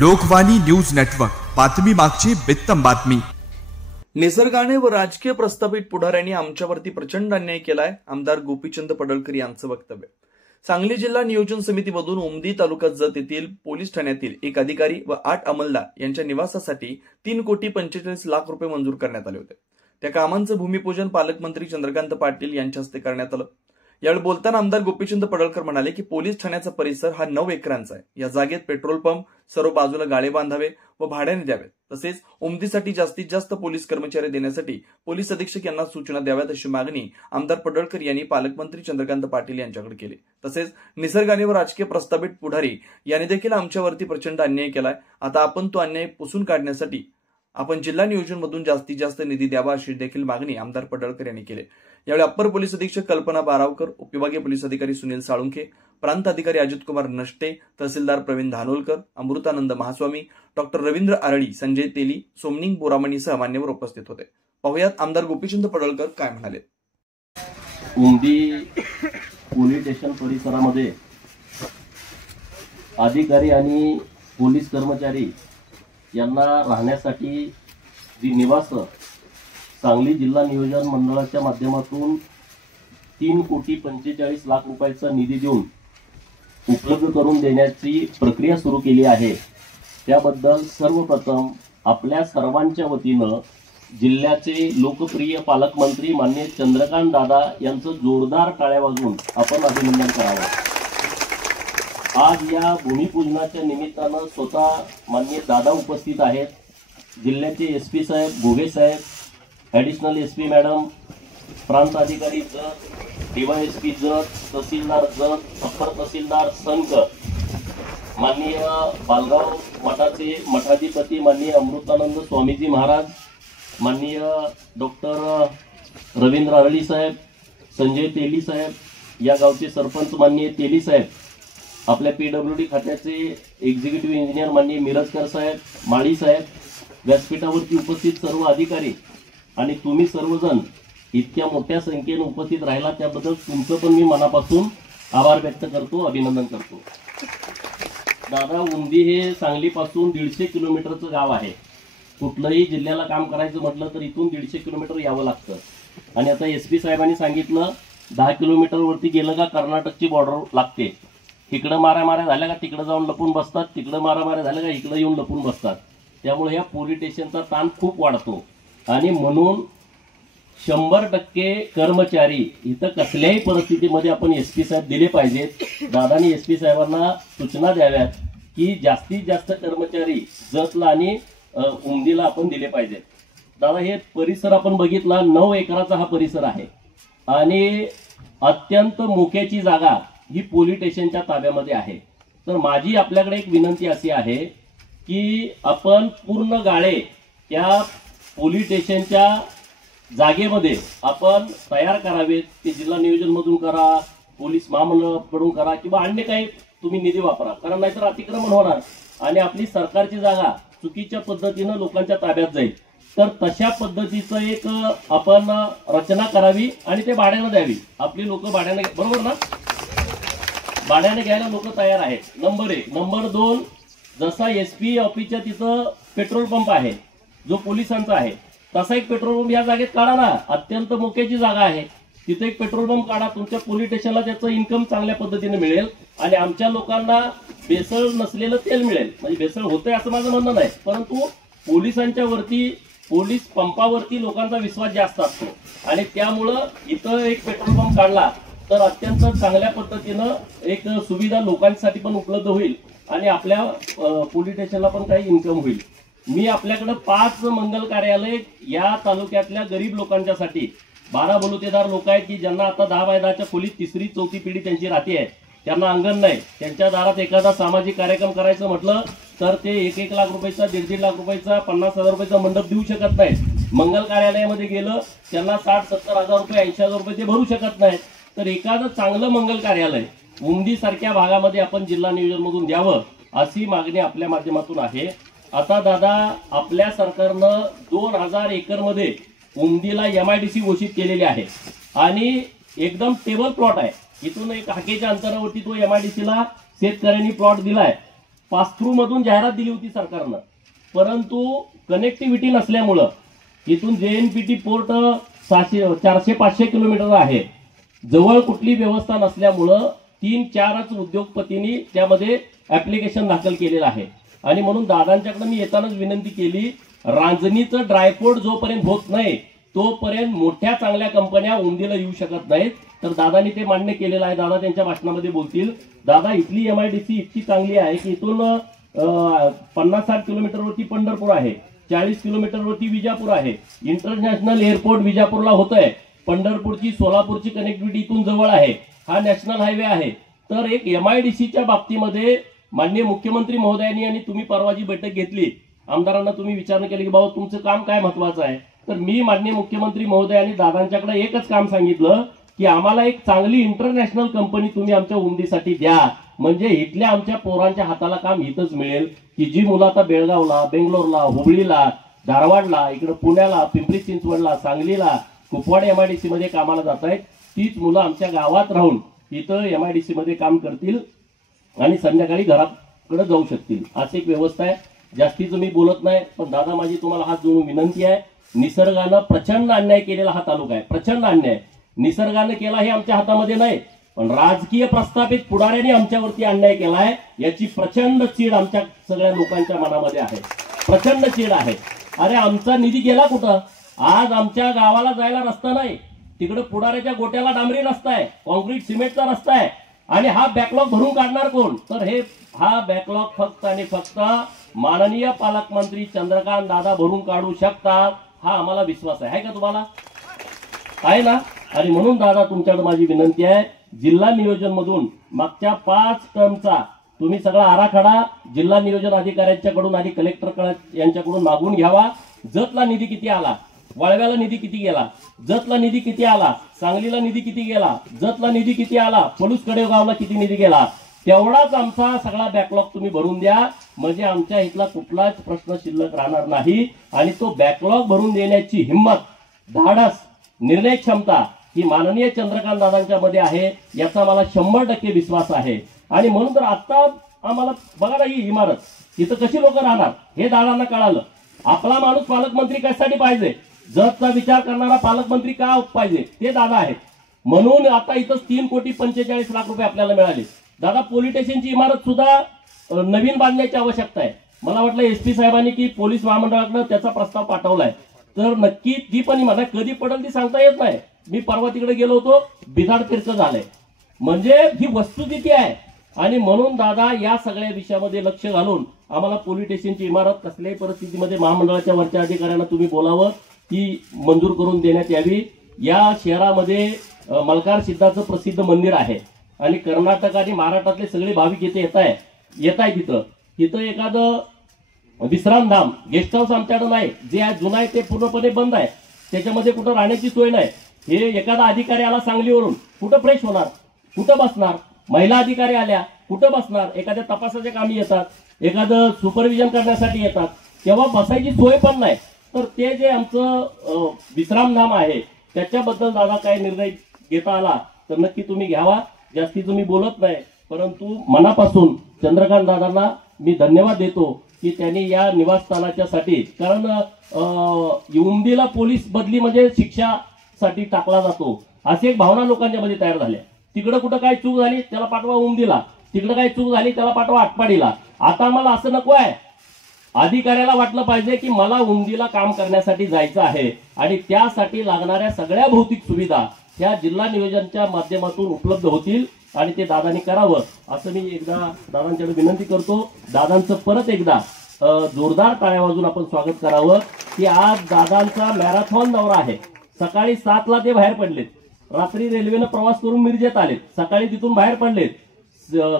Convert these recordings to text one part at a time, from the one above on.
Lokvani news network, बातमी मागची बित्तम बातमी। निसर्गाने व राजकीय प्रस्थापित पुढाऱ्यांनी आमच्यावरती प्रचंड अन्याय केलाय, आमदार गोपीचंद पडळकर यांचं वक्तव्य। सांगली जिल्हा नियोजन समितीमधून उमदी तालुक्यात जत येथील पोलीस ठाण्यातील एक अधिकारी व 8 अंमलदार यांच्या निवासासाठी 3,45,00,000 रुपये मंजूर करण्यात आले होते। त्या कामांचं भूमिपूजन पालकमंत्री चंद्रकांत पाटील यांच्या हस्ते करण्यात आलं। यावेळी बोलताना आमदार गोपीचंद पडळकर म्हणाले की पोलीस ठाण्याचा परिसर हा 9 एकरांचा आहे। या जागेत पेट्रोल पंप, सर्व बाजूला गाळे बांधावे व भाड्याने द्यावेत। तसेच उमदीसाठी जास्तीत जास्त पोलीस कर्मचारी देण्यासाठी पोलीस अधीक्षक यांना सूचना द्याव्यात अशी मागणी आमदार पडळकर यांनी पालकमंत्री चंद्रकांत पाटील यांच्याकडे केली। तसेच निसर्गाने व राजकीय प्रस्थापित पुढारी यांनी देखील आमच्यावरती प्रचंड अन्याय केलाय। आता आपण तो अन्याय पुसून काढण्यासाठी आपण जिल्हा नियोजन मधून जास्तीत जास्त निधी द्यावा अशी देखील मागणी आमदार पडळकर यांनी केली। यावेळी अप्पर पोलीस अधीक्षक कल्पना बारावकर, उपविभागीय पोलीस अधिकारी सुनील साळुंखे, प्रांत अधिकारी अजित कुमार नष्टे, तहसीलदार प्रवीण धानोलकर, अमृतानंद महास्वामी, डॉक्टर रवींद्र आरळी, संजय तेली, सोमनिंग बोरामणीसह मान्यवर उपस्थित होते। पाहुयात आमदार गोपीचंद पडळकर काय म्हणाले। उमदी पोलीस स्टेशन परिसरामध्ये अधिकारी आणि पोलीस कर्मचारी यांना राहण्यासाठी जी निवास सांगली जिल्हा नियोजन मंडळाच्या माध्यमातून 3,45,00,000 रुपयाचा निधी देऊन उपलब्ध करून देण्याची प्रक्रिया सुरू केली आहे। त्याबद्दल सर्वप्रथम आपल्या सर्वांच्या वतीनं जिल्ह्याचे लोकप्रिय पालकमंत्री माननीय चंद्रकांत दादा यांचं जोरदार टाळ्या वाजवून आपण अभिनंदन करावं। आज या भूमिपूजनाच्या निमित्तानं स्वतः माननीय दादा उपस्थित आहेत। जिल्ह्याचे एसपी साहेब, घोगे साहेब, ॲडिशनल एसपी मॅडम, प्रांत अधिकारी जत, डीवायएसपी जत, तहसीलदार जत, अप्पर तहसीलदार संघ, माननीय बालगाव मठाचे मठाधिपती माननीय अमृतानंद स्वामीजी महाराज, माननीय डॉक्टर रवींद्र आरळी साहेब, संजय तेली साहेब, या गावचे सरपंच माननीय तेली साहेब, आपल्या PWD खात्याचे एक्झिक्युटिव्ह इंजिनियर माननीय मिरजकर साहेब, माळी साहेब, व्यासपीठावरती उपस्थित सर्व अधिकारी आणि तुम्ही सर्वजण इतक्या मोठ्या संख्येने उपस्थित राहिला त्याबद्दल तुमचं पण मी मनापासून आभार व्यक्त करतो, अभिनंदन करतो। दादा, उमदी हे सांगलीपासून 150 किलोमीटरचं गाव आहे। कुठलंही जिल्ह्याला काम करायचं म्हटलं तर इथून 150 किलोमीटर यावं लागतं। आणि आता एसपी साहेबांनी सांगितलं 10 किलोमीटरवरती गेलं का कर्नाटकची बॉर्डर लागते। तिकडं मारामाऱ्या झाल्या का तिकडं जाऊन लपून बसतात, तिकडं मारामाऱ्या झाल्या का इकडं येऊन लपून बसतात। त्यामुळे या पोलीस स्टेशनचा ताण खूप वाढतो आणि म्हणून 100% कर्मचारी इथं कसल्याही परिस्थितीमध्ये आपण एसपी साहेब दिले पाहिजेत। दादानी एसपी साहेबांना सूचना द्याव्यात की जास्तीत जास्त कर्मचारी जतला आणि उमदीला आपण दिले पाहिजेत। दादा, हे परिसर आपण बघितला 9 एकराचा हा परिसर आहे आणि अत्यंत मोक्याची जागा ही पोलीस स्टेशनच्या ताब्यामध्ये आहे। तर माझी आपल्याकडे एक विनंती अशी आहे की आपण पूर्ण गाळे त्या पोलीस स्टेशनच्या जागेमध्ये आपण तयार करावेत। ते जिल्हा नियोजन मधून करा, पोलीस महामंडळाकडून करा किंवा अन्य काही तुम्ही निधी वापरा, कारण नाहीतर अतिक्रमण होणार आणि आपली सरकारची जागा चुकीच्या पद्धतीनं लोकांच्या ताब्यात जाईल। तर तशा पद्धतीचं एक आपण रचना करावी आणि ते भाड्यानं द्यावी। आपली लोक भाड्याने, बरोबर ना, भाड्याने घ्यायला लोक तयार आहेत, नंबर 1। नंबर 2, जसा एसपी ऑफिसच्या तिथं पेट्रोल पंप आहे जो पोलिसांचा आहे, तसा एक पेट्रोल पंप या जागेत काढा ना। अत्यंत मोक्याची जागा आहे, तिथे एक पेट्रोल पंप काढा। तुमच्या पोलीस स्टेशनला त्याचं इन्कम चांगल्या पद्धतीने मिळेल आणि आमच्या लोकांना भेसळ नसलेलं तेल मिळेल। म्हणजे भेसळ होतंय असं माझं म्हणणं नाही, परंतु पोलिसांच्या वरती, पोलीस पंपावरती लोकांचा विश्वास जास्त असतो आणि त्यामुळं इथं एक पेट्रोल पंप काढला तर अत्यंत चांगल्या पद्धतीनं एक सुविधा लोकांसाठी पण उपलब्ध होईल आणि आपल्या पोलीस स्टेशनला पण काही इन्कम होईल। मी आपल्याकडे 5 मंगल कार्यालय या तालुक्यातल्या गरीब लोकांच्यासाठी, 12 बलुतेदार लोक आहेत की ज्यांना आता 10 बाय 10च्या खोलीत 3री 4थी पिढी त्यांची राहते आहे, त्यांना अंगण नाही। त्यांच्या दारात एखादा सामाजिक कार्यक्रम करायचं म्हटलं तर ते 1-1 लाख रुपयाचा, 1.5 लाख रुपयाचा, 50,000 रुपयाचा मंडप देऊ शकत नाहीत। मंगल कार्यालयामध्ये गेलं त्यांना 60-70 हजार रुपये, 80,000 रुपये ते भरू शकत नाहीत। तर एखादं चांगलं मंगल कार्यालय उमदी सारख्या भागामध्ये आपण जिल्हा नियोजन मधून द्यावं अशी मागणी आपल्या माध्यमातून आहे। आता दादा, आपल्या सरकारनं 2000 एकर मध्ये उमदीला MIDC घोषित केलेले आहे आणि एकदम टेबल प्लॉट आहे। इथून एक हाकेच्या अंतरावरती तो MIDC ला शेतकऱ्यांनी प्लॉट दिलाय। पास थ्रू मधून जाहिरात दिली होती सरकारनं, परंतु कनेक्टिव्हिटी नसल्यामुळं इथून JNPT पोर्ट 400-500 किलोमीटर आहे, जवळ कुठली व्यवस्था नसल्यामुळं 3-4च उद्योगपतींनी त्यामध्ये ऍप्लिकेशन दाखल केलेलं आहे. आणि म्हणून दादांच्याकडे मी येतानाच विनंती केली, रांजणीचं ड्रायपोर्ट जोपर्यंत होत नाही तोपर्यंत मोठ्या चांगल्या कंपन्या उमदीला येऊ शकत नाहीत. तर दादांनी ते मान्य केलेलं आहे. दादा त्यांच्या भाषणामध्ये बोलतील. दादा, इथली MIDC इतकी चांगली आहे की इथून 50-60 किलोमीटरवरती पंढरपूर आहे, 40 किलोमीटरवरती विजापूर आहे, इंटरनॅशनल एअरपोर्ट विजापूरला होतंय, पंढरपूरची सोलापूरची कनेक्टिव्हिटी इथून जवळ आहे, हा नॅशनल हायवे आहे. तर एक MIDCच्या बाबतीमध्ये माननीय मुख्यमंत्री महोदयांनी आणि तुम्ही परवा जी बैठक घेतली, आमदारांना तुम्ही विचारणा केली की बाबा तुमचं काम काय महत्वाचं आहे, तर मी माननीय मुख्यमंत्री महोदयांनी दादांच्याकडे एकच काम सांगितलं की आम्हाला एक चांगली इंटरनॅशनल कंपनी तुम्ही आमच्या उमदीसाठी द्या, म्हणजे इथल्या आमच्या पोरांच्या हाताला काम इथंच मिळेल की जी मुलं आता बेळगावला, बेंगलोरला, हुबळीला, धारवाडला, इकडे पुण्याला, पिंपरी चिंचवडला, सांगलीला, कुपवाड MIDC मध्ये कामाला जात आहेत, तीच मुलं आमच्या गावात राहून इथं MIDC मध्ये काम करतील आणि संध्याकाळी घराकडे जाऊ शकतील. अशी एक व्यवस्था आहे. जास्तीचं मी बोलत नाही, पण दादा माझी तुम्हाला हात जोडून विनंती आहे, निसर्गानं प्रचंड अन्याय केलेला हा तालुका आहे, प्रचंड अन्याय निसर्गानं केला हे आमच्या हातामध्ये नाही, पण राजकीय प्रस्थापित पुढाऱ्यांनी आमच्यावरती अन्याय केलाय, याची प्रचंड चीड आमच्या सगळ्या लोकांच्या मनामध्ये आहे, प्रचंड चीड आहे. अरे आमचा निधी गेला कुठं? आज आमच्या गावाला जायला रस्ता नाही, तिकडे पुढाऱ्याच्या गोट्याला डांबरी रस्ता आहे, कॉन्क्रीट सिमेंटचा रस्ता आहे, आणि हा बॅकलॉग भरून काढणार कोण? तर हा बॅकलॉग फक्त आणि फक्त माननीय पालकमंत्री चंद्रकांत दादा भरून काढू शकतात, हा आम्हाला विश्वास आहे का तुम्हाला? आहे ना? आणि म्हणून दादा तुमच्याकडे माझी विनंती आहे, जिल्हा नियोजन मधून मागच्या 5 टर्मचा तुम्ही सगळा आराखडा जिल्हा नियोजन अधिकाऱ्यांच्याकडून आणि कलेक्टर यांच्याकडून मागून घ्यावा. जतला निधी किती आला, वाळव्याला निधी किती गेला, जतला निधी किती आला, सांगलीला निधी किती गेला, जतला निधी किती आला, पलूस कडेगावला किती निधी गेला, तेवढाच आमचा सगळा बॅकलॉग तुम्ही भरून द्या, म्हणजे आमच्या इथला कुठलाच प्रश्न शिल्लक राहणार नाही. आणि तो बॅकलॉग भरून देण्याची हिंमत, धाडस, निर्णय क्षमता ही माननीय चंद्रकांत दादांच्या मध्ये आहे, याचा मला 100% विश्वास आहे. आणि म्हणून तर आता आम्हाला बघा ना, ही इमारत इथं कशी लोक राहणार हे दादांना कळालं. आपला माणूस पालकमंत्री कशासाठी पाहिजे, जतचा विचार करणारा पालकमंत्री का पाहिजे, ते दादा आहेत. म्हणून आता इथं 3,45,00,000 आपल्याला मिळाले. दादा, पोलीस स्टेशनची इमारत सुद्धा नवीन बांधण्याची आवश्यकता आहे. मला वाटलं SP साहेबांनी की पोलीस महामंडळाकडे त्याचा प्रस्ताव पाठवलाय, तर नक्की ती पण मला कधी पडेल ती सांगता येत नाही. मी परवा तिकडे गेलो होतो, बिदाड तिरकं झालंय, म्हणजे ही वस्तुस्थिती आहे. आणि म्हणून दादा या सगळ्या विषयामध्ये लक्ष घालून आम्हाला पोलीस स्टेशनची इमारत कसल्याही परिस्थितीमध्ये महामंडळाच्या वरच्या अधिकाऱ्यांना तुम्ही बोलावं, ती मंजूर करून देण्यात यावी. या शहरामध्ये मलकार सिद्धाचं प्रसिद्ध मंदिर आहे आणि कर्नाटक आणि महाराष्ट्रातले सगळे भाविक इथे येत आहे. तिथं एखादं विश्रामधाम गेस्ट हाऊस आमच्याकडे नाही, जे जुनं आहे ते पूर्णपणे बंद आहे, त्याच्यामध्ये कुठं राहण्याची सोय नाही. हे एखादा अधिकारी आला सांगलीवरून, कुठं फ्रेश होणार, कुठं बसणार? महिला अधिकारी आल्या, कुठं बसणार? एखाद्या तपासाच्या कामी येतात, एखादं सुपरविजन करण्यासाठी येतात, तेव्हा बसायची सोय पण नाही. तर ते जे आमचं विश्रामधाम आहे त्याच्याबद्दल दादा काय निर्णय घेता आला तर नक्की तुम्ही घ्यावा. जास्ती तुम्ही बोलत नाही, परंतु मनापासून चंद्रकांत दादांना मी धन्यवाद देतो की त्यांनी या निवासस्थानाच्या साठी, कारण उमदीला पोलीस बदली म्हणजे शिक्षासाठी टाकला जातो अशी एक भावना लोकांच्या मध्ये तयार झाल्या. तिकडं कुठं काय चूक झाली त्याला पाठवा उमदीला, तिकडं काय चूक झाली त्याला पाठवा आटपाडीला. आता मला असं नको आहे. अधिकाऱ्याला वाटलं पाहिजे की मला उमदीला काम करण्यासाठी जायचं आहे आणि त्यासाठी लागणाऱ्या सगळ्या भौतिक सुविधा ह्या जिल्हा नियोजनच्या माध्यमातून उपलब्ध होतील आणि ते दादांनी करावं असं मी एकदा दादांच्याकडे विनंती करतो. दादांचं परत एकदा जोरदार टाळ्या वाजून आपण स्वागत करावं की आज दादांचा मॅरेथॉन दौरा आहे. सकाळी 7ला ते बाहेर पडलेत, रात्री रेल्वेनं प्रवास करून मिरजेत आलेत, सकाळी तिथून बाहेर पडलेत.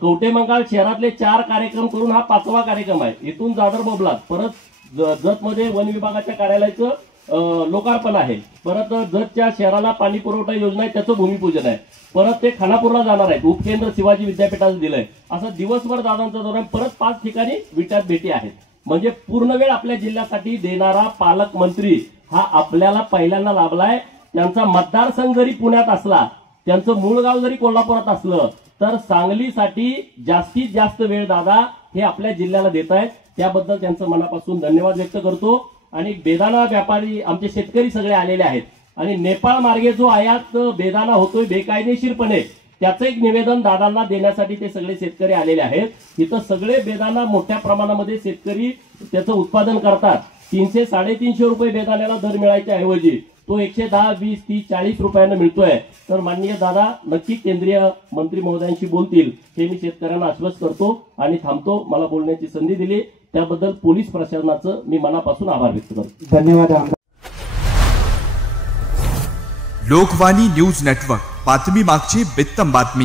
कवटेमंकाळ शहरातले 4 कार्यक्रम करून हा 5वा कार्यक्रम आहे. इथून दादर बोबलात, परत जतमध्ये वन विभागाच्या कार्यालयाचं लोकार्पण आहे, परत जतच्या शहराला पाणी पुरवठा योजना आहे त्याचं भूमिपूजन आहे, परत ते खानापूरला जाणार आहेत, उपकेंद्र शिवाजी विद्यापीठाचं दिलंय. असं दिवसभर दादांचा दौरा, परत 5 ठिकाणी विचार भेटी आहेत. म्हणजे पूर्ण वेळ आपल्या जिल्ह्यासाठी देणारा पालकमंत्री हा आपल्याला पहिल्यांदा लाभलाय. त्यांचा मतदारसंघ जरी पुण्यात असला, त्यांचं मूळ गाव जरी कोल्हापुरात असलं, तर सांगलीसाठी जास्तीत जास्त वेळ दादा हे आपल्या जिल्ह्याला देत आहेत, त्याबद्दल त्यांचं मनापासून धन्यवाद व्यक्त करतो। आणि बेदाणा व्यापारी आमचे शेतकरी सगळे आलेले आहेत आणि नेपाळ मार्गे जो आयात बेदाणा होतोय बेकायदेशीरपणे, त्याचं एक निवेदन दादांना देण्यासाठी ते सगळे शेतकरी आलेले आहेत। इथं सगळे बेदाणा मोठ्या प्रमाणामध्ये शेतकरी त्याचं उत्पादन करतात। 300-350 रुपये बेदाण्याला दर मिळायच्या ऐवजी तो 110, 20, 30, 40 रुपयानं मिळतोय। तर माननीय दादा नक्की केंद्रीय मंत्री महोदयांशी बोलतील हे मी शेतकऱ्यांना आश्वस्त करतो आणि थांबतो। मला बोलण्याची संधी दिली त्याबद्दल पोलीस प्रशासनाचं मी मनापासून आभार व्यक्त करतो। धन्यवाद। लोकवाणी न्यूज नेटवर्क, बातमी मागची बित्तम बातमी।